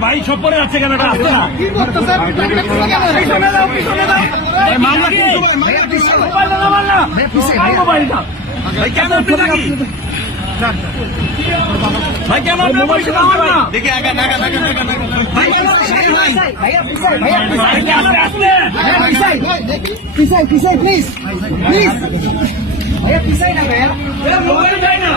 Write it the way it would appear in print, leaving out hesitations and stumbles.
ভাই সব পরে যাচ্ছে কেন? ভাই কেমন ভাই কেমন দেখে আগে নাগা নাগা নাগা পিছাই প্লিজ প্লিজ ভাইয়া পিছাই না ভাইয়া মোবাইল যায় না